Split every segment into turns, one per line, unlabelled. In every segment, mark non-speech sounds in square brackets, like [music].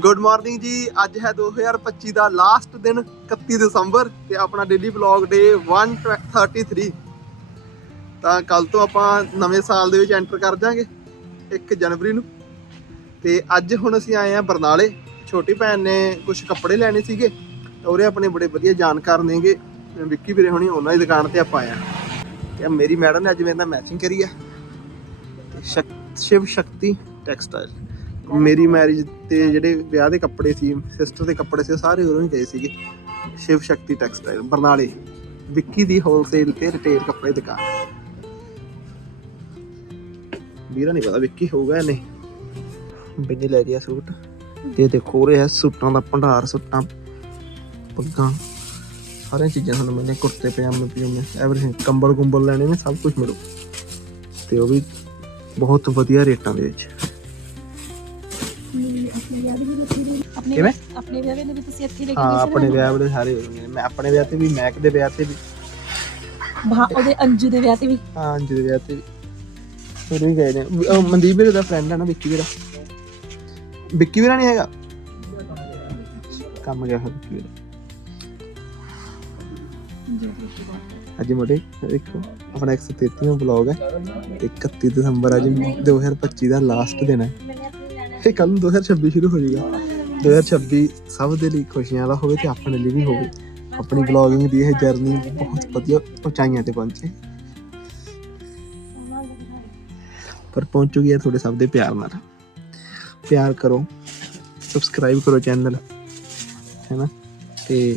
Good morning ਜੀ, ਅੱਜ ਹੈ 2025 ਦਾ ਲਾਸਟ ਦਿਨ 31 ਦਸੰਬਰ ਤੇ ਆਪਣਾ ਡੇਲੀ ਵਲੌਗ ਡੇ 133 ਤਾਂ ਕੱਲ ਤੋਂ ਆਪਾਂ ਨਵੇਂ ਸਾਲ ਦੇ ਵਿੱਚ ਐਂਟਰ ਕਰ ਜਾਾਂਗੇ 1 ਜਨਵਰੀ ਨੂੰ। ਤੇ ਅੱਜ ਹੁਣ ਅਸੀਂ ਆਏ ਆ ਬਰਨਾਲੇ। ਛੋਟੀ ਭੈਣ ਨੇ ਕੁਝ ਕੱਪੜੇ ਲੈਣੇ ਸੀਗੇ, ਤੇ ਉਹਰੇ ਆਪਣੇ ਬੜੇ ਵਧੀਆ ਜਾਣਕਾਰ ਨੇਗੇ। ਵਿੱਕੀ ਵੀਰੇ ਹੁਣੀ, ਉਹਨਾਂ ਦੀ ਦੁਕਾਨ ਤੇ ਆਪਾਂ ਆਏ ਆ ਤੇ ਮੇਰੀ ਮੈਡਮ ਨੇ ਅੱਜ ਮੇਰੇ ਨਾਲ ਮੈਚਿੰਗ ਕਰੀ ਆ। ਸ਼ਕ- ਸ਼ਿਵ ਸ਼ਕਤੀ ਟੈਕਸਟਾਈਲ। ਮੇਰੀ ਮੈਰਿਜ ਤੇ ਜਿਹੜੇ ਵਿਆਹ ਦੇ ਕੱਪੜੇ ਸੀ ਸਿਸਟਰ ਦੇ ਕੱਪੜੇ ਸੀ ਸਾਰੇ ਉਰੋਂ ਹੀ ਗਏ ਸੀਗੇ। ਸ਼ਿਵ ਸ਼ਕਤੀ ਟੈਕਸਟਾਈਲ ਬਰਨਾਲੇ। ਵਿੱਕੀ ਦੀ ਹੋਲਸੇਲ ਤੇ ਰਿਟੇਲ ਕੱਪੜੇ ਦੁਕਾਨ। ਵੀਰਾ ਨਹੀਂ ਪਤਾ ਵਿੱਕੀ ਹੋਊਗਾ ਨਹੀਂ। ਬਿੰਨੀ ਲੈ ਲਿਆ ਸੂਟ। ਤੇ ਦੇਖੋ ਰਿਹਾ ਸੂਟਾਂ ਦਾ ਭੰਡਾਰ ਸੂਟਾਂ ਪੱਗਾਂ। ਸਾਰੀਆਂ ਚੀਜ਼ਾਂ ਤੁਹਾਨੂੰ ਮਿਲਣੇ ਕੁਰਤੇ ਪਜਾਮੇ ਪਜਾਮੇ ਐਵਰੀਥਿੰਗ ਕੰਬਲ ਕੁੰਬਲ ਲੈਣੇ ਨੇ ਸਭ ਕੁਝ ਮਿਲੂ। ਤੇ ਉਹ ਵੀ ਬਹੁਤ ਵਧੀਆ ਰੇਟਾਂ ਦੇ ਵਿੱਚ।
ਆਪਣੇ
ਕਿਵੇਂ?
ਆਪਣੇ ਵਿਆਹ ਵੇਲੇ ਵੀ ਤੁਸੀਂ ਇੱਥੇ ਲੈ ਕੇ
ਹਾਂ
ਗਏ ਸੀ
ਆਪਣੇ
ਨਾ
ਵਿਆਹ ਵਾਲੇ ਸਾਰੇ ਹੋ ਗਏ। ਮੈਂ ਆਪਣੇ ਵਿਆਹ ਤੇ ਵੀ ਮੈਕ ਦੇ ਵਿਆਹ ਤੇ ਵੀ।
ਭਾ ਉਹਦੇ ਅੰਜੂ ਦੇ ਵਿਆਹ ਤੇ ਵੀ।
ਹਾਂ ਅੰਜੂ ਦੇ ਵਿਆਹ ਤੇ ਵੀ। ਫਿਰ ਵੀ ਗਏ ਨੇ। ਉਹ ਮਨਦੀਪ ਵੀਰੇ ਦਾ ਫਰੈਂਡ ਹੈ ਨਾ ਵਿੱਕੀ ਵੀਰਾ। ਵਿੱਕੀ ਵੀਰਾ ਨਹੀਂ ਹੈਗਾ? ਕੰਮ ਗਿਆ ਫਿਰ ਵਿੱਕੀ ਵੀਰਾ। ਅੱਜ ਮੋਟੇ ਦੇਖੋ ਆਪਣਾ 133ਵਾਂ ਬਲੌਗ ਹੈ। ਤੇ 31 ਦਸੰਬਰ ਅੱਜ 2025 ਦਾ ਲਾਸਟ ਦਿਨ ਹੈ। ਇਹ ਕੱਲ ਨੂੰ 2026 ਸ਼ੁਰੂ ਹੋ ਜਾਏਗਾ 2026 ਸਭ ਦੇ ਲਈ ਖੁਸ਼ੀਆਂ ਵਾਲਾ ਹੋਵੇ ਤੇ ਆਪਣੇ ਲਈ ਵੀ ਹੋਵੇ। ਆਪਣੀ ਬਲੌਗਿੰਗ ਦੀ ਇਹ ਜਰਨੀ ਬਹੁਤ ਵਧੀਆ ਉਚਾਈਆਂ ਤੇ ਪਹੁੰਚੇ। ਪਰ ਪਹੁੰਚੂਗੀ ਯਾਰ ਤੁਹਾਡੇ ਸਭ ਦੇ ਪਿਆਰ ਨਾਲ। ਪਿਆਰ ਕਰੋ ਸਬਸਕ੍ਰਾਈਬ ਕਰੋ ਚੈਨਲ ਹੈਨਾ? ਤੇ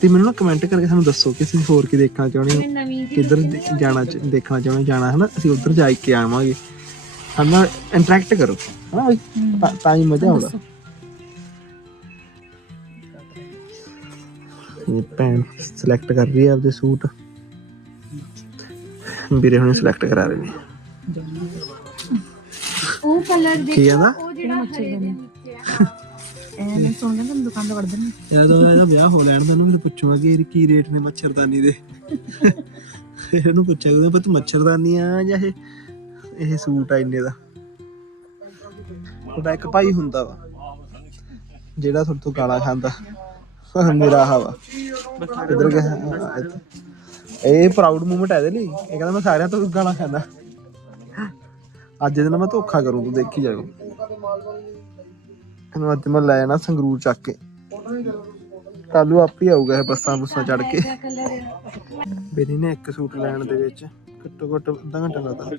ਤੇ ਮੈਨੂੰ ਨਾ ਕਮੈਂਟ ਕਰਕੇ ਸਾਨੂੰ ਦੱਸੋ ਕਿ ਤੁਸੀਂ ਹੋਰ ਕੀ ਦੇਖਣਾ ਚਾਹੁੰਦੇ ਹੋ ਕਿੱਧਰ ਜਾਣਾ ਦੇਖਣਾ ਚਾਹੁੰਦੇ ਜਾਣਾ ਹੈ ਨਾ ਅਸੀਂ ਉੱਧਰ ਜਾ ਕੇ ਆਵਾਂਗੇ। ਸਾਡੇ ਨਾਲ ਇੰਟਰੈਕਟ ਕਰੋ ਹਾਂ ਤਾਂ- ਤਾਂ ਹੀ ਮਜ਼ਾ ਆਉਂਦਾ ਇਹ ਭੈਣ ਸਿਲੈਕਟ ਕਰ ਰਹੀ ਹੈ ਆਪਦੇ ਸੂਟ ਵੀਰੇ ਹੁਣੇ ਸਿਲੈਕਟ ਕਰਾ ਰਹੇ ਨੇ
ਉਹ ਕਲਰ
ਕੀ ਕਹਿੰਦਾ
ਉਹ ਜਿਹੜਾ ਹਰੇ ਦੇ ਨੀਚੇ ਆ ਐ ਮੈਂ ਸੁਣ ਤੁਹਾਨੂੰ ਦੁਕਾਨ ਤੋਂ ਵੜ ਦੇਣੀ
ਇਹਦਾ ਵਿਆਹ ਹੋ ਲੈਣ ਤੈਨੂੰ ਫਿਰ ਪੁੱਛੂਗਾ ਕਿ ਇਹਦੇ ਕੀ ਰੇਟ ਨੇ ਮੱਛਰਦਾਨੀ ਦੇ ਇਹਨੂੰ ਪੁੱਛਿਆ ਕਿ ਪੁੱਤ ਮੱਛਰਦਾਨੀ ਆ ਜਾਂ ਇਹ ਇਹ ਸੂਟ ਆ ਇੰਨੇ ਦਾ। ਉਹਦਾ ਇੱਕ ਭਾਈ ਹੁੰਦਾ ਵਾ, ਜਿਹੜਾ ਤੁਹਾਡੇ ਤੋਂ ਗਾਲਾਂ ਖਾਂਦਾ। ਮੇਰਾ ਆਹ ਵਾ। ਇਧਰ ਗਿਆ? ਇਹ ਪ੍ਰਾਊਡ ਮੂਮੈਂਟ ਹੈ ਇਹਦੇ ਲਈ। ਇਹ ਕਹਿੰਦਾ ਮੈਂ ਸਾਰਿਆਂ ਤੋਂ ਗਾਲਾਂ ਖਾਂਦਾ। ਅੱਜ ਇਹਦੇ ਨਾਲ ਮੈਂ ਧੋਖਾ ਕਰੂੰ, ਤੂੰ ਦੇਖੀ ਜਾਓ ਇਹਨੂੰ ਅੱਜ ਮੈਂ ਲੈ ਜਾਣਾ ਸੰਗਰੂਰ ਚੱਕ ਕੇ। ਕੱਲੂ ਆਪ ਹੀ ਆਊਗਾ ਇਹ ਬੱਸਾਂ ਬੁੱਸਾਂ ਚੜ ਕੇ। ਬੇਰੀ ਨੇ ਇੱਕ ਸੂਟ ਲੈਣ ਦੇ ਵਿੱਚ। ਘੱਟੋ ਘੱਟ ਅੱਧਾ ਘੰਟਾ ਲਾਤਾ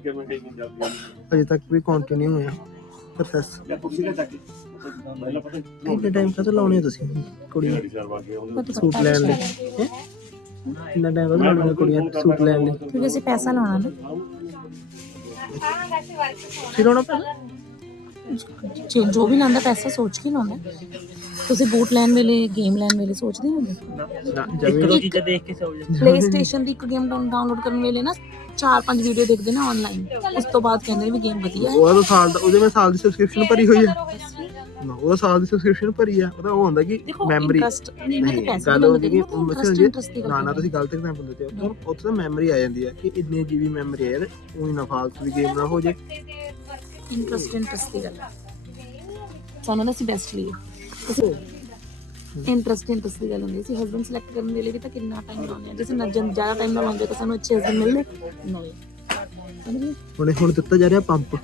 ਅਜੇ ਤੱਕ ਵੀ ਕੰਟੀਨਿਊ ਹੋਇਆ। ਪ੍ਰੋਸੈਸ ਇੰਨੇ ਟਾਈਮ ਕਦੋਂ ਲਾਉਣੇ ਆ ਤੁਸੀਂ ਕੁੜੀਆਂ? ਸੂਟ ਲੈਣ ਲਈ। ਹੈਂ? ਇੰਨਾ ਟਾਈਮ ਕਦੋਂ ਲਾਉਣੇ ਕੁੜੀਆਂ ਸੂਟ ਲੈਣ ਲਈ?
ਕਿਉਂਕਿ ਅਸੀਂ ਪੈਸਾ ਲਾਉਣਾ ਨਾ।
ਫਿਰ ਲਾਉਣਾ ਪੈਣਾ?
ਜੋ- ਜੋ ਵੀ ਲਾਉਂਦਾ ਪੈਸਾ ਸੋਚ ਕੇ ਲਾਉਂਦਾ। ਤੁਸੀਂ ਬੂਟ ਲੈਣ ਵੇਲੇ ਗੇਮ ਲੈਣ ਵੇਲੇ ਸੋਚਦੇ ਹੁੰਦੇ?
ਨਾ ਜਮੀ
ਇੱਕ ਦੇਖ ਕੇ ਸੋਚ ਪਲੇ ਸਟੇਸ਼ਨ ਦੀ ਇੱਕ ਗੇਮ ਡਾਊਨਲੋਡ ਕਰਨ ਵੇਲੇ ਨਾ ਚਾਰ ਪੰਜ ਵੀਡੀਓ ਦੇਖਦੇ ਨਾ ਆਨਲਾਈਨ ਉਸ ਤੋਂ ਬਾਅਦ ਕਹਿੰਦੇ ਨੇ ਵੀ ਗੇਮ ਵਧੀਆ ਹੈ।
ਉਹਦਾ ਤਾਂ ਸਾਲ ਦਾ ਉਹਦੇ ਮੈਂ ਸਾਲ ਦੀ ਸਬਸਕ੍ਰਿਪਸ਼ਨ ਭਰੀ ਹੋਈ ਹੈ। ਨਾ ਉਹਦਾ ਸਾਲ ਦੀ ਸਬਸਕ੍ਰਿਪਸ਼ਨ ਭਰੀ ਆ ਉਹਦਾ ਉਹ ਹੁੰਦਾ ਕਿ ਮੈਮਰੀ ਗੱਲ
ਦੀ
ਉਹ
ਗੱਲ
ਕਿ ਮਸਲ
ਦੀ
ਨਾ ਨਾ ਤੁਸੀਂ ਗਲਤ ਐਗਜ਼ਾਮਪਲ ਦਿੱਤੇ ਉੱਥੇ ਉੱਥੇ ਤਾਂ ਮੈਮਰੀ ਆ ਜਾਂਦੀ ਹੈ ਕਿ ਇੰਨੇ ਜੀਬੀ ਮੈਮਰੀ ਹੈ ਯਾਰ ਉਹੀ ਨਾ ਫਾਲਤੂ ਦੀ ਗੇਮ ਨਾ ਹੋ ਜੇ।
ਇੰਟਰਸਟ ਇੰਟਰਸਟ ਦੀ ਗੱਲ ਹੈ। ਸਾਨੂੰ ਨਾ ਅਸੀਂ ਬੈਸਟ ਲਈ ਇੰਟਰਸਟ ਇੰਟਰਸਟ ਦੀ ਗੱਲ ਹੁੰਦੀ ਸੀ ਹਸਬੰਡ ਸਿਲੈਕਟ ਕਰਨ ਦੇ ਲਈ ਵੀ ਤਾਂ ਕਿੰਨਾ ਟਾਈਮ ਲਾਉਂਦੇ ਆ ਜੇ ਅਸੀਂ ਨਜਨ ਜ਼ਿਆਦਾ ਟਾਈਮ ਲਾਉਂਦੇ ਤਾਂ ਸਾਨੂੰ ਅੱਛੇ ਹਸਬੰਡ ਮਿਲਦੇ ਨਹੀਂ ਸਮਝ ਗਏ
ਹੁਣ ਹੁਣ ਦਿੱਤਾ ਜਾ ਰਿਹਾ ਪੰਪ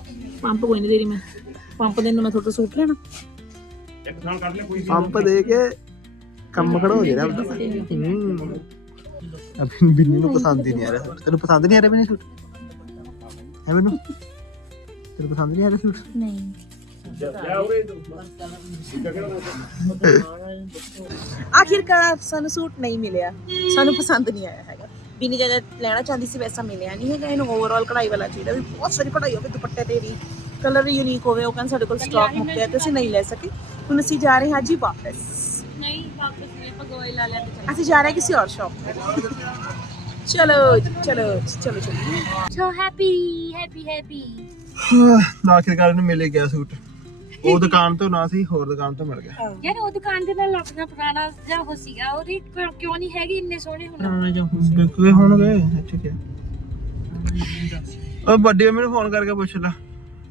ਪੰਪ ਕੋਈ ਨਹੀਂ ਦੇ ਰਹੀ ਮੈਂ ਪੰਪ ਦੇਣ ਨੂੰ ਮੈਂ ਤੁਹਾਡਾ ਸੂਟ ਲੈਣਾ
ਪੰਪ ਦੇ ਕੇ ਕੰਮ ਖੜਾ ਹੋ ਜਿਹੜਾ ਹੂੰ ਅਭਿਨ ਬਿੰਨੀ ਨੂੰ ਪਸੰਦ ਹੀ ਨਹੀਂ ਆ ਰਿਹਾ ਸੂਟ ਤੈਨੂੰ ਪਸੰਦ ਨਹੀਂ ਆ ਰਿਹਾ ਬਿੰਨੀ ਸੂਟ ਹੈ ਮੈਨੂੰ ਤੈਨੂੰ ਪਸੰਦ ਨਹੀਂ ਆ ਰਿਹਾ ਸੂਟ?
ਨਹੀਂ।
ਆਖਿਰਕਾਰ ਸਾਨੂੰ ਸੂਟ ਨਹੀਂ ਮਿਲਿਆ। ਸਾਨੂੰ ਪਸੰਦ ਨਹੀਂ ਆਇਆ ਹੈਗਾ। ਬਿਨੀ ਜਗ੍ਹਾ ਲੈਣਾ ਚਾਹੁੰਦੀ ਸੀ ਵੈਸਾ ਮਿਲਿਆ ਨਹੀਂ ਹੈਗਾ। ਇਹਨੂੰ ਓਵਰਆਲ ਕਢਾਈ ਵਾਲਾ ਚਾਹੀਦਾ ਵੀ ਬਹੁਤ ਸਾਰੀ ਕਢਾਈ ਹੋਵੇ ਦੁਪੱਟੇ ਤੇ ਵੀ। ਕਲਰ ਵੀ ਯੂਨੀਕ ਹੋਵੇ ਉਹ ਕਹਿੰਦੇ ਸਾਡੇ ਕੋਲ ਸਟਾਕ ਮੁੱਕਿਆ ਤੇ ਅਸੀਂ ਨਹੀਂ ਲੈ ਸਕੇ। ਹੁਣ ਅਸੀਂ ਜਾ ਰਹੇ ਹਾਂ ਜੀ ਵਾਪਸ।
ਨਹੀਂ ਵਾਪਸ ਨਹੀਂ ਪਗੋਏ ਲਾ ਤੇ
ਅਸੀਂ ਜਾ ਰਹੇ ਹਾਂ ਕਿਸੇ ਹੋਰ ਸ਼ਾਪ ਤੇ। ਚਲੋ ਚਲੋ ਚਲੋ ਚਲੋ।
ਸੋ ਹੈਪੀ ਹੈਪੀ ਹੈਪੀ
ਨਾ ਆਖਿਰਕਾਰ ਇਹਨੂੰ ਮਿਲੇ ਗਿਆ ਸੂਟ। ਉਹ ਦੁਕਾਨ ਤੋਂ ਨਾ ਸੀ ਹੋਰ ਦੁਕਾਨ ਤੋਂ ਮਿਲ ਗਿਆ।
ਯਾਰ ਉਹ ਦੁਕਾਨ ਦੇ ਨਾਲ ਆਪਣਾ ਪੁਰਾਣਾ ਜਿਹਾ ਉਹ ਸੀਗਾ ਉਹਦੀ ਕਿਉਂ- ਕਿਉਂ ਨਹੀਂ ਹੈਗੀ ਇੰਨੇ ਸੋਹਣੇ ਹੁਣ।
ਹਾਂ ਜਾਂ ਦੇਖੇ ਹੋਣਗੇ ਅੱਛਾ ਕੀ ਉਹ ਵੱਡੀ ਮੈਨੂੰ ਫੋਨ ਕਰਕੇ ਪੁੱਛ ਲੈ।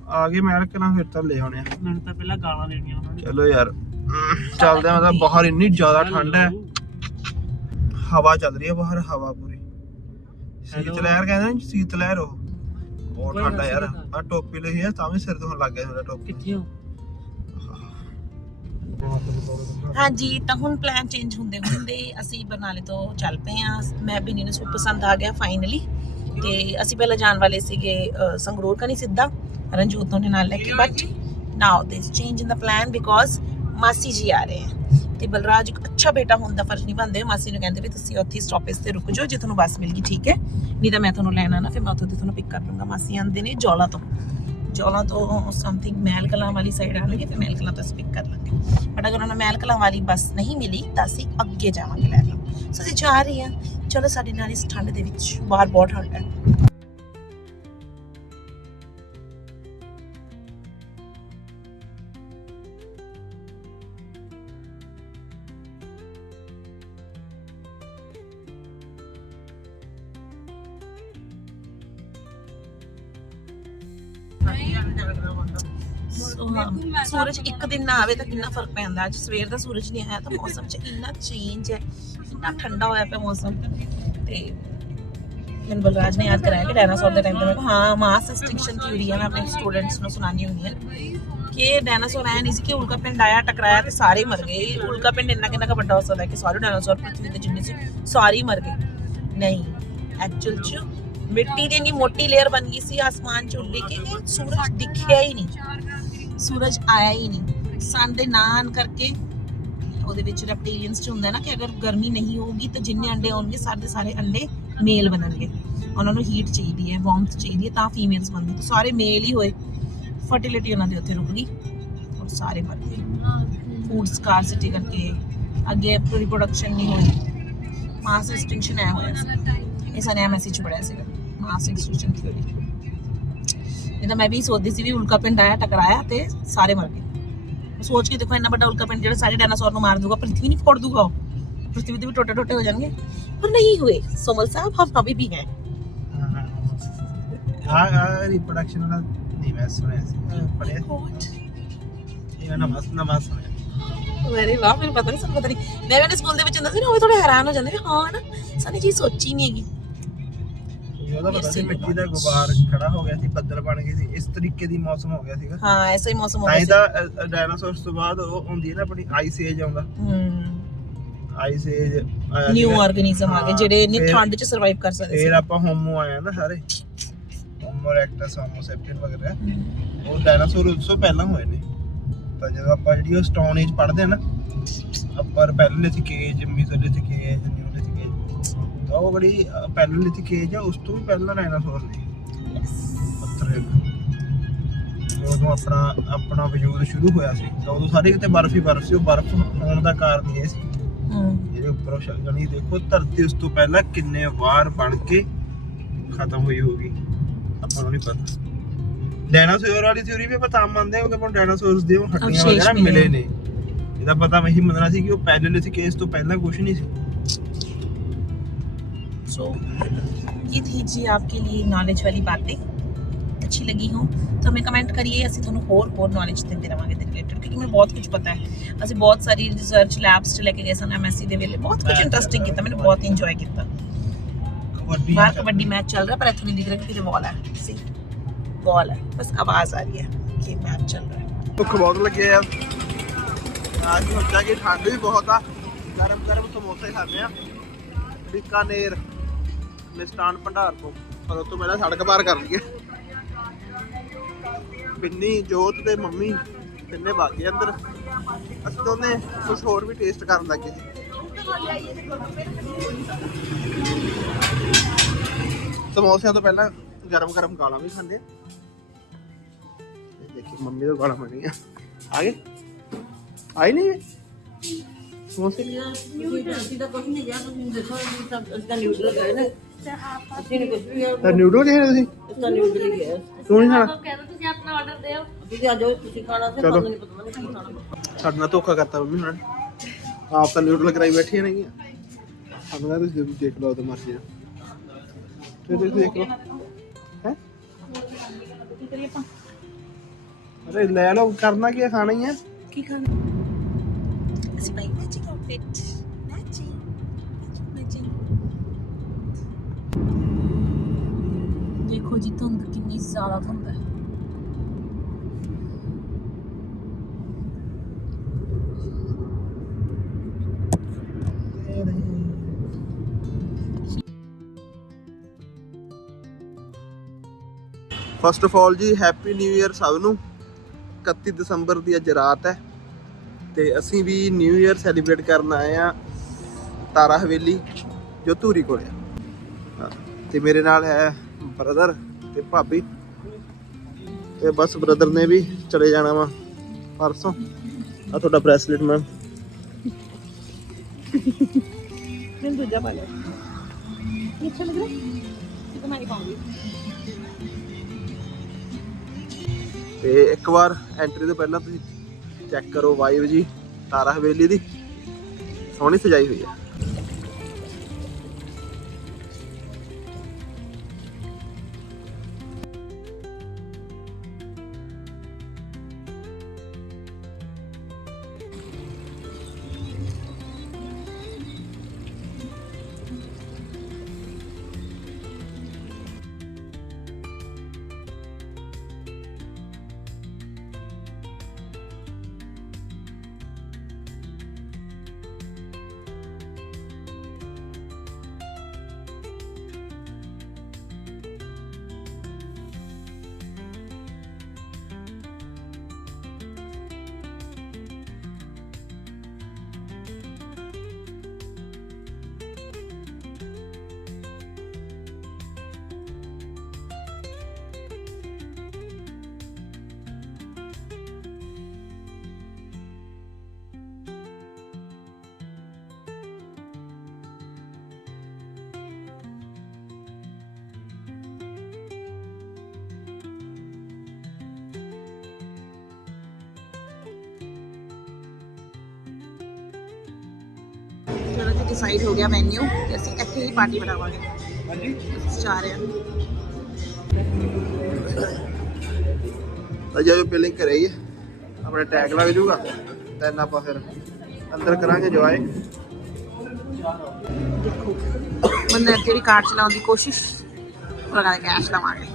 ਆ ਗਏ ਮੈਂ ਕਿਹਾ ਫਿਰ ਤਾਂ ਲੈ ਆਉਣੇ ਆ।
ਮੈਨੂੰ ਤਾਂ ਪਹਿਲਾਂ ਗਾਲਾਂ ਦੇਣੀਆਂ ਉਹਨਾਂ ਨੇ।
ਚਲੋ ਯਾਰ ਚੱਲਦੇ ਆ ਮਤਲਬ ਬਾਹਰ ਇੰਨੀ ਜ਼ਿਆਦਾ ਠੰਡ ਹੈ। ਹਵਾ ਚੱਲ ਰਹੀ ਹੈ ਬਾਹਰ ਹਵਾ ਪੂਰੀ। ਸੀਤ ਲਹਿਰ ਕਹਿੰਦੇ ਨੇ ਸੀਤ ਲਹਿਰ ਉਹ। ਬਹੁਤ ਠੰਡ ਯਾਰ। ਆ ਟੋਪੀ ਲਈ ਹੈ ਤਾਂ ਵੀ ਸਿਰ ਤੋਂ ਲੱਗ ਗਿਆ ਮੇਰਾ ਟੋਪੀ।
ਕਿੱਥੇ ਹੋ?
ਹਾਂਜੀ ਤਾਂ ਹੁਣ ਪਲਾਨ ਚੇਂਜ ਹੁੰਦੇ ਹੁੰਦੇ ਅਸੀਂ ਬਰਨਾਲੇ ਤੋਂ ਚੱਲ ਪਏ ਆ ਮੈਂ ਬਿਨੀ ਨੂੰ ਪਸੰਦ ਆ ਗਿਆ ਫਾਈਨਲੀ ਤੇ ਅਸੀਂ ਪਹਿਲਾਂ ਜਾਣ ਵਾਲੇ ਸੀਗੇ ਸੰਗਰੂਰ ਕਨੀ ਸਿੱਧਾ। ਰਣਜੋਤ ਨੂੰ ਨਾਲ ਲੈ ਕੇ but now this change in the plan because ਮਾਸੀ ਜੀ ਆ ਰਹੇ ਹੈ ਤੇ ਬਲਰਾਜ ਇੱਕ ਅੱਛਾ ਬੇਟਾ ਹੋਣ ਦਾ ਫਰਜ਼ ਨਹੀਂ ਬਣਦੇ ਮਾਸੀ ਨੂੰ ਕਹਿੰਦੇ ਵੀ ਤੁਸੀਂ ਉੱਥੇ ਸਟਾਪੇਜ ਤੇ ਰੁਕ ਜਾਓ, ਜੇ ਤੁਹਾਨੂੰ ਬੱਸ ਮਿਲ ਗਈ, ਠੀਕ ਹੈ? ਨਹੀਂ ਤਾਂ ਮੈਂ ਤੁਹਾਨੂੰ ਲੈਣ ਨਾ ਫਿਰ ਮੈਂ ਉੱਥੋਂ ਦੀ ਤੁਹਾਨੂੰ ਪਿਕ ਕਰ ਲੂੰਗਾ ਮਾਸੀ ਆਂਦੇ ਨੇ ਜੌਲਾ ਤੋਂ। ਜੌਲਾ ਤੋਂ ਸਮਥਿੰਗ ਮਹਿਲ ਕਲਾਂ ਵਾਲੀ ਸਾਈਡ ਆਣਗੇ ਫਿਰ ਮਹਿਲ ਕਲਾਂ ਤੋਂ ਸਪਿਕ ਕਰ ਲਾਂਗੇ। ਬਟ ਅਗਰ ਉਹਨਾਂ ਨੂੰ ਮਹਿਲ ਕਲਾਂ ਵਾਲੀ ਬੱਸ ਨਹੀਂ ਮਿਲੀ, ਤਾਂ ਅਸੀਂ ਅੱਗੇ ਜਾਵਾਂਗੇ ਲੈ ਲਓ। ਸੋ ਅਸੀਂ ਜਾ ਰਹੇ ਹਾਂ। ਚਲੋ ਸਾਡੇ ਨਾਲ ਇਸ ਠੰਡ ਦੇ ਵਿੱਚ ਬਾਹਰ ਬਹੁਤ ਠੰਡ ਹੈ। ਇੱਕ ਦਿਨ ਨਾ ਆਵੇ ਤਾਂ ਕਿੰਨਾ ਫ਼ਰਕ ਪੈਂਦਾ ਅੱਜ ਸਵੇਰ ਦਾ ਸੂਰਜ ਨਹੀਂ ਆਇਆ ਤਾਂ ਮੌਸਮ 'ਚ ਇੰਨਾ ਚੇਂਜ ਹੈ, ਇੰਨਾ ਠੰਡਾ ਹੋਇਆ ਪਿਆ ਮੌਸਮ। ਤੇ ਮੈਨੂੰ ਬਲਰਾਜ ਨੇ ਯਾਦ ਕਰਾਇਆ ਕਿ ਡਾਇਨਾਸੌਰ ਦੇ ਟਾਈਮ ਤੇ ਮੈਂ ਹਾਂ ਮਾਸ ਐਕਸਟਿੰਕਸ਼ਨ ਥਿਊਰੀ ਹੈ ਮੈਂ ਆਪਣੇ ਸਟੂਡੈਂਟਸ ਨੂੰ ਸੁਣਾਉਣੀ ਹੁੰਦੀ ਹੈ ਕਿ ਡਾਇਨਾਸੌਰ ਆਇਆ ਨਹੀਂ ਸੀ ਕਿ ਉਲਕਾ ਪਿੰਡ ਆਇਆ, ਟਕਰਾਇਆ ਤੇ ਸਾਰੇ ਮਰ ਗਏ। ਉਲਕਾ ਪਿੰਡ ਇੰਨਾ ਕਿੰਨਾ ਵੱਡਾ ਹੋ ਸਕਦਾ ਕਿ ਸਾਰੇ ਡਾਇਨਾਸੌਰ ਪ੍ਰithvi ਤੇ ਜਿੰਨੇ ਸੀ, ਸਾਰੇ ਮਰ ਗਏ। ਨਹੀਂ ਐਕਚੁਅਲ ਚ ਮਿੱਟੀ ਦੀ ਇੰਨੀ ਮੋਟੀ ਲੇਅਰ ਬਣ ਗਈ ਸੀ, ਆਸਮਾਨ ਚ ਉੱਡੀ ਕਿ, ਸੂਰਜ ਦਿਖਿਆ ਹੀ ਨਹੀਂ। ਸੂਰਜ ਆਇਆ ਹੀ ਨਹੀਂ। ਸਨ ਦੇ ਨਾ ਆਉਣ ਕਰਕੇ ਉਹਦੇ ਵਿੱਚ ਰੈਪਟੀਲੀਅਨਸ ਚ ਹੁੰਦਾ ਨਾ ਕਿ ਅਗਰ ਗਰਮੀ ਨਹੀਂ ਹੋਊਗੀ ਤਾਂ ਜਿੰਨੇ ਅੰਡੇ ਆਉਣਗੇ, ਸਾਰੇ ਸਾਰੇ ਅੰਡੇ ਮੇਲ ਬਣਨਗੇ। ਉਹਨਾਂ ਨੂੰ ਹੀਟ ਚਾਹੀਦੀ ਹੈ ਵਾਰਮਥ ਚਾਹੀਦੀ ਹੈ, ਤਾਂ ਫੀਮੇਲਸ ਬਣਦੇ ਤਾਂ ਸਾਰੇ ਮੇਲ ਹੀ ਹੋਏ। ਫਰਟੀਲਿਟੀ ਉਹਨਾਂ ਦੀ ਉੱਥੇ ਰੁਕ ਗਈ ਔਰ ਸਾਰੇ ਮਰ ਗਏ। ਫੂਡ ਸਕਾਰਸਿਟੀ ਕਰਕੇ ਅੱਗੇ ਰਿਪਰੋਡਕਸ਼ਨ ਨਹੀਂ ਹੋਈ ਮਾਸ ਐਕਸਟਿੰਕਸ਼ਨ ਆਇਆ ਹੋਇਆ ਸੀ। ਇਹ ਸਾਰੇ ਮੈਸੇਜ ਪੜਿਆ ਸੀਗਾ। ਮਾਸ ਐਕਸਟਿੰਕਸ਼ਨ ਥਿਊਰੀ ਇਹ ਤਾਂ ਮੈਂ ਵੀ ਸੋਚਦੀ ਸੀ ਵੀ ਉਲਕਾ ਪਿੰਡ ਆਇਆ ਟਕਰਾਇਆ ਤੇ ਸਾਰੇ ਮਰ ਗਏ। ਸੋਚ ਕੇ ਦੇਖੋ ਇੰਨਾ ਵੱਡਾ ਉਲਕਾ ਪਿੰਡ ਜਿਹੜਾ ਸਾਰੇ ਡਾਇਨਾਸੌਰ ਨੂੰ ਮਾਰ ਦੂਗਾ ਪ੍ਰithvi ਨਹੀਂ ਫੋੜ ਦੂਗਾ ਉਹ। ਪ੍ਰithvi ਦੇ ਵੀ ਟੋਟੇ ਟੋਟੇ ਹੋ ਜਾਣਗੇ। ਪਰ ਨਹੀਂ ਹੁਏ। ਸੋਮਲ ਸਾਹਿਬ ਹਮ ਅਭੀ ਵੀ ਹੈ।
ਹਾਂ ਹਾਂ ਰਿਪਰੋਡਕਸ਼ਨ ਵਾਲਾ ਨਹੀਂ ਮੈਂ ਸੁਣਿਆ ਸੀ। ਪੜਿਆ ਇਹ ਨਵਾਂ ਨਵਾਂ ਸੁਣਿਆ
ਮੇਰੇ ਵਾਹ ਮੈਨੂੰ ਪਤਾ ਨਹੀਂ ਸਾਨੂੰ ਪਤਾ ਨਹੀਂ ਮੈਂ ਵੀ ਸਕੂਲ ਦੇ ਵਿੱਚ ਹੁੰਦਾ ਸੀ ਨਾ ਉਹ ਵੀ ਥੋੜੇ ਹੈਰਾਨ ਹੋ ਜਾਂਦੇ ਹਾਂ ਨਾ ਸਾਡੀ ਚੀਜ਼ ਸੋਚੀ ਨਹੀਂ ਹੈਗੀ।
ਉਹਦਾ ਪਤਾ ਸੀ ਮਿੱਟੀ ਦਾ ਗੁਬਾਰ ਖੜਾ ਹੋ ਗਿਆ ਸੀ ਬੱਦਲ ਬਣ ਗਏ ਸੀ ਇਸ ਤਰੀਕੇ ਦੀ ਮੌਸਮ ਹੋ ਗਿਆ ਸੀਗਾ।
ਹਾਂ ਐਸਾ ਹੀ ਮੌਸਮ ਹੋ
ਤਾਂ
ਗਿਆ
ਹੀ
ਸੀ।
ਤਾਂ ਡਾਇਨਾਸੌਰਸ ਤੋਂ ਬਾਅਦ ਉਹ ਹੁੰਦੀ ਹੈ ਨਾ ਆਪਣੀ ਆਈਸ ਏਜ ਆਉਂਦਾ।
ਹਮ
ਆਈਸ ਏਜ
ਨਿਊ ਆਰਗੇਨਿਜ਼ਮ ਆ ਗਏ
ਹਾਂ,
ਜਿਹੜੇ ਇੰਨੀ
ਫਿਰ-
ਠੰਡ 'ਚ ਸਰਵਾਈਵ ਕਰ ਸਕਦੇ
ਫਿਰ
ਸੀ।
ਆਪਾਂ ਹੋਮੋ ਆਇਆ ਨਾ ਸਾਰੇ। ਹੋਮੋ ਰੈਕਟਸ ਹੋਮੋ ਸੈਪੀਅਨ ਵਗੈਰਾ।
ਹਮ।
ਉਹ ਡਾਇਨਾਸੌਰ ਉਸ ਤੋਂ ਪਹਿਲਾਂ ਹੋਏ ਨੇ। ਤਾਂ ਜਦੋਂ ਆਪਾਂ ਜਿਹੜੀ ਉਹ ਸਟੋਨ ਏਜ ਪੜ੍ਹਦੇ ਆ ਨਾ upper palaeolithic age mesolithic age neolithic age ਤਾਂ ਉਹ ਜਿਹੜੀ ਪੈਲੋਲਿਥਿਕ ਏਜ ਆ ਉਸ ਤੋਂ ਵੀ ਪਹਿਲਾਂ ਡਾਇਨਾਸੌਰ ਨੇ ਪੱਥਰ ਯੁੱਗ ਜਦੋਂ ਆਪਣਾ ਆਪਣਾ ਵਜੂਦ ਸ਼ੁਰੂ ਹੋਇਆ ਸੀ। ਤਾਂ ਉਦੋਂ ਸਾਰੇ ਕਿਤੇ ਬਰਫ਼ ਹੀ ਬਰਫ਼ ਸੀ। ਉਹ ਬਰਫ਼ ਹੋਣ ਦਾ ਕਾਰਨ ਇਹ ਸੀ। ਇਹਦੇ ਉੱਪਰੋਂ ਸ਼ਗਨੀ ਦੇਖੋ ਧਰਤੀ ਉਸ ਤੋਂ ਪਹਿਲਾਂ ਕਿੰਨੇ ਵਾਰ ਬਣ ਕੇ ਖਤਮ ਹੋਈ ਹੋਗੀ ਆਪਾਂ ਨੂੰ ਨਹੀਂ ਪਤਾ। ਡਾਇਨਾਸੌਰ ਵਾਲੀ ਥਿਉਰੀ ਵੀ ਆਪਾਂ ਤਾਂ ਮੰਨਦੇ ਹਾਂ ਕਿ ਆਪਾਂ ਡਾਇਨਾਸੌਰਸ ਦੇ ਹੱਡੀਆਂ ਵਗੈਰਾ
ਮਿਲੇ।
ਨੇ। ਇਹਦਾ ਪਤਾ ਮੈਂ ਹੀ ਮੰਨਣਾ ਸੀ ਕਿ ਉਹ ਪੈਲੋਲਿਥਿਕ ਏਜ ਤੋਂ ਪਹਿਲਾਂ ਕੁਝ नहीं ਸੀ।
सो ये थी जी आपके लिए नॉलेज वाली बातें अच्छी लगी हो तो हमें कमेंट करिए ਅਸੀਂ ਤੁਹਾਨੂੰ ਹੋਰ ਹੋਰ ਨੌਲੇਜ ਦਿੰਦੇ ਰਵਾਂਗੇ ਦੇ ਰਿਲੇਟਡ ਕਿਉਂਕਿ ਮੈਨੂੰ ਬਹੁਤ ਕੁਝ ਪਤਾ ਹੈ ਅਸੀਂ ਬਹੁਤ ਸਾਰੀ ਰਿਸਰਚ ਲੈਬਸ ਚ ਲੈ ਕੇ ਗਏ ਸਨ ਐਮਐਸਸੀ ਦੇ ਵੇਲੇ ਬਹੁਤ ਕੁਝ ਇੰਟਰਸਟਿੰਗ ਕੀਤਾ ਮੈਨੂੰ ਬਹੁਤ ਇੰਜੋਏ ਕੀਤਾ
ਕਬੱਡੀ
ਬਾਹਰ ਕਬੱਡੀ ਮੈਚ ਚੱਲ ਰਿਹਾ ਪਰ ਇੱਥੋਂ ਨਹੀਂ ਦਿਖ ਰਿਹਾ ਕਿ ਕਿਤੇ ਵਾਲ ਹੈ ਸੀ ਵਾਲ ਹੈ ਬਸ ਆਵਾਜ਼ ਆ ਰਹੀ ਹੈ ਕਿ ਮੈਚ ਚੱਲ ਰਿਹਾ ਹੈ
ਭੁੱਖ ਬਹੁਤ ਲੱਗੀ ਆ ਅੱਜ ਸੋਚਿਆ ਕਿ ਠੰਡ ਵੀ ਬਹੁਤ ਆ ਗਰਮ ਗਰਮ ਸਮੋਸੇ ਖਾਣੇ ਆ ਬੀਕਾਨੇਰ ਮਿਸਟਾਨ ਭੰਡਾਰ ਤੋਂ, ਪਰ ਉਸ ਤੋਂ ਪਹਿਲਾਂ ਸੜਕ ਪਾਰ ਕਰ ਲਈਏ। ਬਿੰਨੀ, ਜੋਤ ਤੇ ਮੰਮੀ ਤਿੰਨੇ ਬਾਕੀ ਅੰਦਰ। ਅਸੀਂ ਦੋਨੇ ਕੁਝ ਹੋਰ ਵੀ ਟੇਸਟ ਕਰਨ ਲੱਗੇ ਸਮੋਸਿਆਂ ਤੋਂ ਪਹਿਲਾਂ ਗਰਮ ਗਰਮ ਗਾਲਾਂ ਵੀ ਖਾਂਦੇ ਦੇਖੀ, ਮੰਮੀ ਤੋਂ ਗਾਲਾਂ ਬਣੀਆਂ। ਆ ਗਏ? ਆਈ ਨਹੀਂ ਇਹ? ਸਮੋਸੇ?
ਅਸੀਂ ਤਾਂ ਕੁਝ ਨਹੀਂ ਗਿਆ ਤੁਸੀਂ ਦੇਖੋ, ਅਸੀਂ ਤਾਂ ਨਿਊਡਲ ਗਏ ਨੇ। ਅਸੀਂ ਨੇ ਕੁਝ ਵੀ ਗਿਆ
ਤਾਂ ਨਿਊਡਲ ਖਾਣੇ ਤੁਸੀਂ?
ਅਸੀਂ ਤਾਂ ਨਿਊਡਲ ਹੀ ਗਏ
ਤੂੰ ਨਹੀਂ ਖਾਣਾ?
ਕਹਿੰਦਾ ਤੁਸੀਂ ਆਪਣਾ ਆਰਡਰ ਦਿਓ।
ਤੁਸੀਂ ਅੱਜ ਤੁਸੀਂ ਖਾਣਾ ਸੀ। ਸਾਨੂੰ ਨਹੀਂ ਪਤਾ ਨਹੀਂ ਕੀ ਖਾਣਾ
ਸਾਡੇ ਨਾਲ ਧੋਖਾ ਕਰਤਾ ਮੰਮੀ ਹੁਣ ਆਪ ਤਾਂ ਨਿਊਡਲ ਕਰਾਈ ਬੈਠੀ ਨਹੀਂ ਸਾਨੂੰ ਕਹਿੰਦਾ ਤੁਸੀਂ ਦੇਖ ਲਓ ਤੇ ਮਰਜ਼ੀ ਨਾਲ ਤੇ ਤੁਸੀਂ ਦੇਖ ਲਓ। ਹੈ? ਅਰੇ ਲੈ ਲਓ ਕਰਨਾ ਕੀ ਹੈ ਖਾਣਾ ਹੀ ਹੈ
ਕੀ ਖਾਣਾ ਦੇਖੋ ਜੀ, ਧੁੰਦ ਕਿੰਨੀ ਜ਼ਿਆਦਾ ਧੁੰਦ ਹੈ।
ਫਸਟ ਆਫ ਆਲ ਜੀ ਹੈਪੀ ਨਿਊ ਇਅਰ ਸਭ ਨੂੰ। 31 ਦਸੰਬਰ ਦੀ ਅੱਜ ਰਾਤ ਹੈ। ਤੇ ਅਸੀਂ ਵੀ ਨਿਊ ਇਅਰ ਸੈਲੀਬ੍ਰੇਟ ਕਰਨ ਆਏ ਆ ਤਾਰਾ ਹਵੇਲੀ, ਜੋ ਧੂਰੀ ਕੋਲ ਆ ਤੇ ਮੇਰੇ ਨਾਲ ਹੈ ਬ੍ਰਦਰ ਤੇ ਭਾਬੀ ਤੇ ਬਸ ਬ੍ਰਦਰ ਨੇ ਵੀ ਚਲੇ ਜਾਣਾ ਵਾ ਪਰਸੋਂ। ਆ ਤੁਹਾਡਾ ਬ੍ਰੈਸਲੇਟ ਮੈਮ ਤੇ ਇੱਕ ਵਾਰ ਐਂਟਰੀ ਤੋਂ ਪਹਿਲਾਂ ਤੁਸੀਂ ਚੈੱਕ ਕਰੋ ਵਾਈਬ ਜੀ ਤਾਰਾ ਹਵੇਲੀ ਦੀ। ਸੋਹਣੀ ਸਜਾਈ ਹੋਈ ਹੈ
ਡਿਸਾਈਡ ਹੋ ਗਿਆ ਮੈਨੂ ਤੇ ਅਸੀਂ ਇੱਥੇ ਹੀ ਪਾਰਟੀ ਬਣਾਵਾਂਗੇ। ਹਾਂਜੀ। ਚਾਹ ਰਹੇ ਹਾਂ।
ਤਾਂ ਜੇ ਬਿਲਿੰਗ ਕਰੇ ਹੀ ਆਪਣੇ ਟੈਗ ਲੱਗ ਜਾਊਗਾ ਤਾਂ ਆਪਾਂ ਫਿਰ ਅੰਦਰ ਕਰਾਂਗੇ ਜੋਏ
ਦੇਖੋ ਬੰਦੇ ਵੀ ਕਾਰਡ ਚਲਾਉਣ ਦੀ ਕੋਸ਼ਿਸ਼ ਲਗਾ ਕੇ ਕੈਸ਼ ਲਵਾਂਗੇ।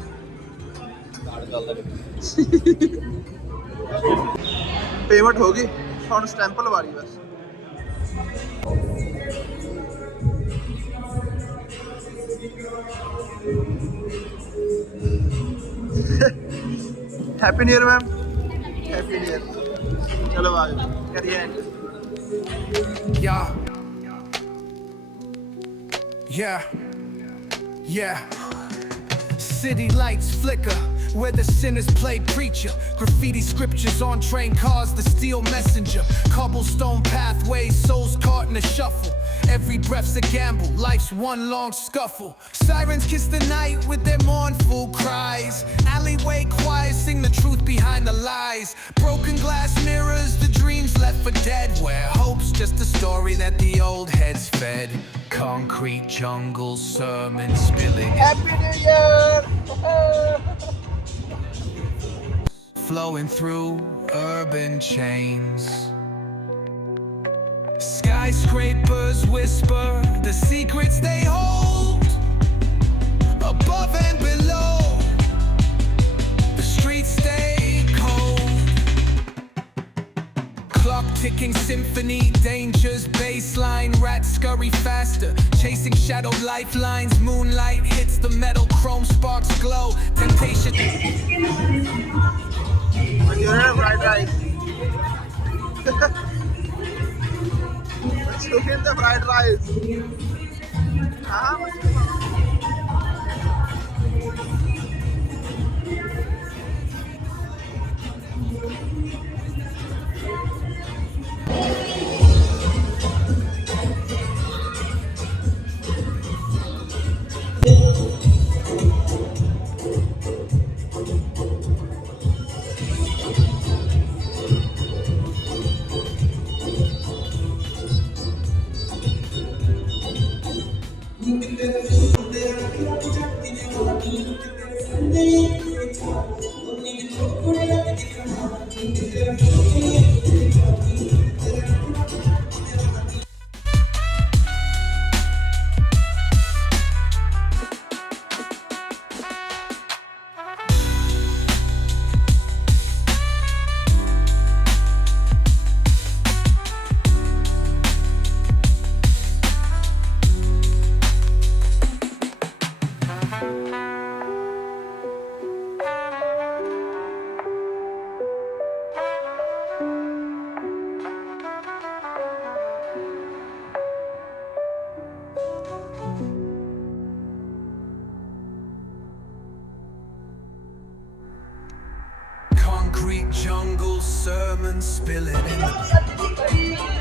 ਪੇਮੈਂਟ ਹੋ ਗਈ ਹੁਣ ਸਟੈਂਪਲ ਵਾਲੀ ਬਸ। Happy new year ma'am happy new year ਚਲੋ ਆ ਜਾਓ ਕਰੀਏ end.
Yeah. Yeah. Yeah. City lights flicker where the sinners play preacher. Graffiti scriptures on train cars, the steel messenger. Cobblestone pathways, souls caught in a shuffle. Every breath's a gamble, life's one long scuffle. Sirens kiss the night with their mournful cries. Alleyway choirs sing the truth behind the lies. Broken glass mirrors, the dreams left for dead. Where hope's just a story that the old heads fed. Concrete jungle sermon spilling.
Happy New Year! [laughs]
flowing through urban chains. Skyscrapers whisper the secrets they hold above and below. The streets stay cold. Clock ticking symphony, dangers, baseline, rats scurry faster. Chasing shadow lifelines, moonlight hits the metal, chrome sparks glow. Temptation.
Matura fried rice.
Let's look at the
fried rice. Ah, सत्य बड़ी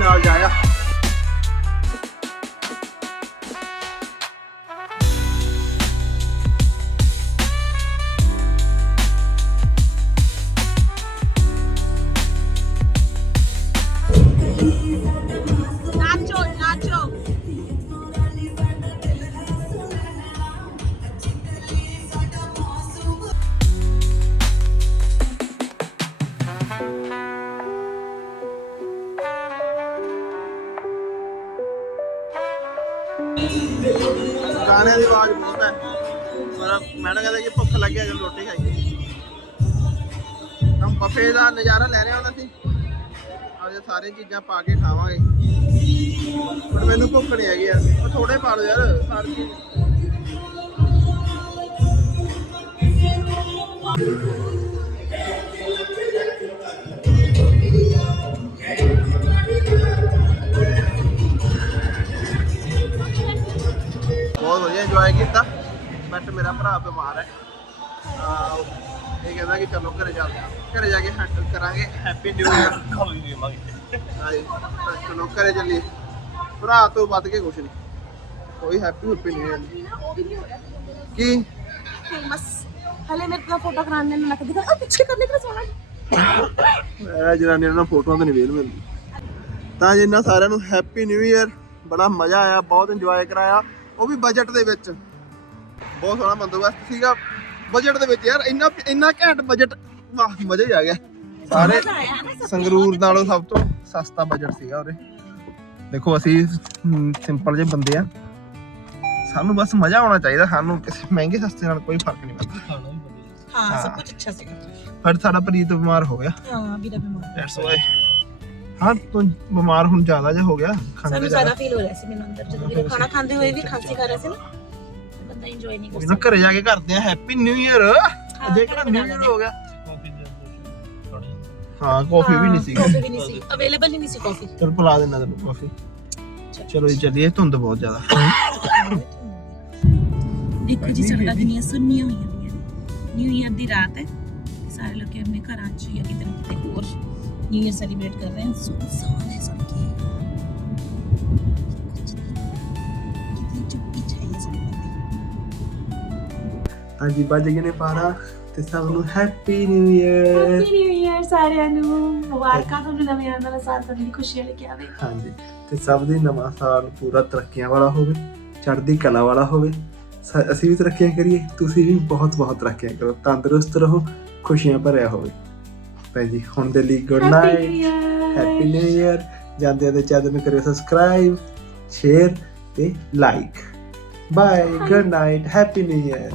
ਉਹ ਨਾਲ ਪਰ madam ਕਹਿੰਦਾ ਕਿ ਭੁੱਖ ਲੱਗੀ ਹੈ ਜਦੋਂ ਰੋਟੀ ਖਾਈਏ ਹਮ ਬਫੇ ਦਾ ਨਜ਼ਾਰਾ ਲੈ ਰਹੇ ਹਾਂ ਅਸੀਂ। ਅੱਜ ਸਾਰੇ ਚੀਜ਼ਾਂ ਪਾ ਕੇ ਖਾਵਾਂਗੇ। ਪਰ ਮੈਨੂੰ ਭੁੱਖ ਨਹੀਂ ਹੈਗੀ ਯਾਰ। ਉਹ ਥੋੜੇ ਪਾ ਲਓ ਯਾਰ ਬਹੁਤ ਵਧੀਆ ਇੰਜੋਏ ਕੀਤਾ। ਬਟ ਮੇਰਾ ਭਰਾ ਬਿਮਾਰ ਹੈ। ਇਹ ਕਹਿੰਦਾ ਕਿ ਚਲੋ ਘਰੇ ਚੱਲਦੇ ਹਾਂ ਘਰੇ ਜਾ ਕੇ ਹੈਂਡਲ ਕਰਾਂਗੇ। ਹੈਪੀ ਨਿਊ ਇਅਰ ਹਾਂਜੀ ਤਾਂ ਚਲੋ ਘਰੇ ਚੱਲੀਏ। ਭਰਾ ਤੋਂ ਵੱਧ ਕੇ ਕੁਛ ਨਹੀਂ। ਕੋਈ ਹੈਪੀ ਹੁੱਪੀ ਨਹੀਂ ਹੈ ਕੀ?
ਫੇਮਸ ਹਲੇ ਮੇਰੇ ਕੋਲ ਫੋਟੋ ਕਰਾਉਣ ਨੂੰ ਨੱਕ ਦਿਖਾ ਆ ਪਿੱਛੇ ਕਰਨੇ ਕਿ ਸੋਣਾ
ਇਹ ਜਨਾਨੀਆਂ ਨਾਲ ਫੋਟੋਆਂ ਤਾਂ ਨਹੀਂ ਵੇਲ ਮਿਲਦੀ। ਤਾਂ ਜਿੰਨਾ ਸਾਰਿਆਂ ਨੂੰ ਹੈਪੀ ਨਿਊ ਇਅਰ ਬੜਾ ਮਜ਼ਾ ਆਇਆ ਬਹੁਤ ਇੰਜੋਏ ਕਰਾਇਆ। ਉਹ ਵੀ ਬਜਟ ਦੇ ਵਿੱਚ। ਬਹੁਤ ਸੋਹਣਾ ਬੰਦੋਬਸਤ ਸੀਗਾ। ਬਜਟ ਦੇ ਵਿੱਚ ਯਾਰ ਇੰਨਾ ਇੰਨਾ ਘੈਂਟ ਬਜਟ ਵਾਹ ਮਜ਼ਾ ਹੀ ਆ ਗਿਆ। ਸਾਰੇ ਸੰਗਰੂਰ ਨਾਲੋਂ ਸਭ ਤੋਂ ਸਸਤਾ ਬਜਟ ਸੀਗਾ ਉਰੇ। ਦੇਖੋ ਅਸੀਂ ਸਿੰਪਲ ਜਿਹੇ ਬੰਦੇ ਆ। ਸਾਨੂੰ ਬਸ ਮਜ਼ਾ ਆਉਣਾ ਚਾਹੀਦਾ ਸਾਨੂੰ ਕਿਸੇ ਮਹਿੰਗੇ ਸਸਤੇ ਨਾਲ ਕੋਈ ਫ਼ਰਕ ਨਹੀਂ ਪੈਂਦਾ।
ਹਾਂ ਸਭ ਕੁਝ ਅੱਛਾ ਸੀ
ਪਰ ਸਾਡਾ ਪ੍ਰੀਤ ਬਿਮਾਰ ਹੋ ਗਿਆ।
ਹਾਂ ਵੀਰਾ ਬਿਮਾਰ
ਦੈਟਸ ਵਾਈ ਹਾਂ ਤੂੰ ਬਿਮਾਰ ਹੁਣ ਜ਼ਿਆਦਾ ਜਿਹਾ ਹੋ ਗਿਆ ਖੰਘ
ਸਾਨੂੰ
ਜ਼ਿਆਦਾ
ਜ਼ਿਆਦਾ। ਫੀਲ ਹੋ ਰਿਹਾ ਸੀ ਮੈਨੂੰ ਅੰਦਰ ਜਦੋਂ ਵੀਰਾ ਖਾਣਾ ਖਾਂਦੇ ਹੋਏ ਵੀ ਖਾਂਸੀ ਕਰ ਰਿਹਾ ਸੀ ਨਾ। ਬੰਦਾ ਇੰਜੋਏ ਨਹੀਂ ਕਰ
ਕੋਈ ਨਾ
ਸਕਦਾ
ਘਰੇ ਜਾ ਕੇ ਕਰਦੇ ਆ ਹੈਪੀ ਨਿਊ ਇਅਰ ਅਜੇ ਕਿਹੜਾ ਨਿਊ ਇਅਰ ਹੋ ਗਿਆ? ਹਾਂ। ਕਾਫੀ ਵੀ ਨਹੀਂ ਸੀ।
ਕਾਫੀ ਵੀ ਨਹੀਂ ਸੀ। ਅਵੇਲੇਬਲ ਹੀ ਨਹੀਂ ਸੀ ਕਾਫੀ
ਚਲ ਪਿਲਾ ਦੇਣਾ ਤੈਨੂੰ ਕਾਫੀ ਚਲੋ। ਜੀ ਚੱਲੀਏ ਧੁੰਦ ਬਹੁਤ ਜ਼ਿਆਦਾ।
ਦੇਖੋ ਜੀ ਸੜਕਾਂ ਕਿੰਨੀਆਂ ਸੁੰਨੀਆਂ ਹੋਈਆਂ ਪਈਆਂ ਨੇ। ਨਿਊ ਇਅਰ ਦੀ ਰਾਤ ਹੈ। ਸਾਰੇ ਲੋਕ ਆਪਣੇ ਘਰਾਂ 'ਚ ਜਾਂ ਕਿਤੇ ਨਾ ਕਿਤੇ ਹੋਰ ਨਿਊ ਇਅਰ ਸੈਲੀਬ੍ਰੇਟ ਕਰ ਰਹੇ ਹਨ ਸੁਨਸਾਨ ਹੈ ਸੜਕਾਂ
ਹਾਂਜੀ ਵੱਜ ਗਏ ਨੇ 12 ਤੇ ਸਭ ਨੂੰ happy new year
happy new year ਸਾਰਿਆਂ ਨੂੰ। ਮੁਬਾਰਕਾਂ ਤੁਹਾਨੂੰ ਨਵੇਂ ਆਉਣ ਵਾਲਾ ਸਾਲ ਤੁਹਾਡੇ ਲਈ ਖੁਸ਼ੀਆਂ ਲੈ ਕੇ ਆਵੇ
ਹਾਂਜੀ ਤੇ ਸਭ ਦੀ ਨਵਾਂ ਸਾਲ ਪੂਰਾ ਤਰੱਕੀਆਂ ਵਾਲਾ ਹੋਵੇ ਚੜ੍ਹਦੀ ਕਲਾ ਵਾਲਾ ਹੋਵੇ। ਸ- ਅਸੀਂ ਵੀ ਤਰੱਕੀਆਂ ਕਰੀਏ ਤੁਸੀਂ ਵੀ ਬਹੁਤ ਬਹੁਤ ਤਰੱਕੀਆਂ ਕਰੋ ਤੰਦਰੁਸਤ ਰਹੋ ਖੁਸ਼ੀਆਂ ਭਰਿਆ ਹੋਵੇ। ਭੈਣ ਜੀ ਹੁਣ ਦੇ ਲਈ good
happy
night
new year
happy new year ਜਾਂਦੇ ਦੇ ਚੈਨਲ ਨੂੰ ਕਰਿਓ ਸਬਸਕ੍ਰਾਈਬ ਸ਼ੇਅਰ ਤੇ like bye good night happy new year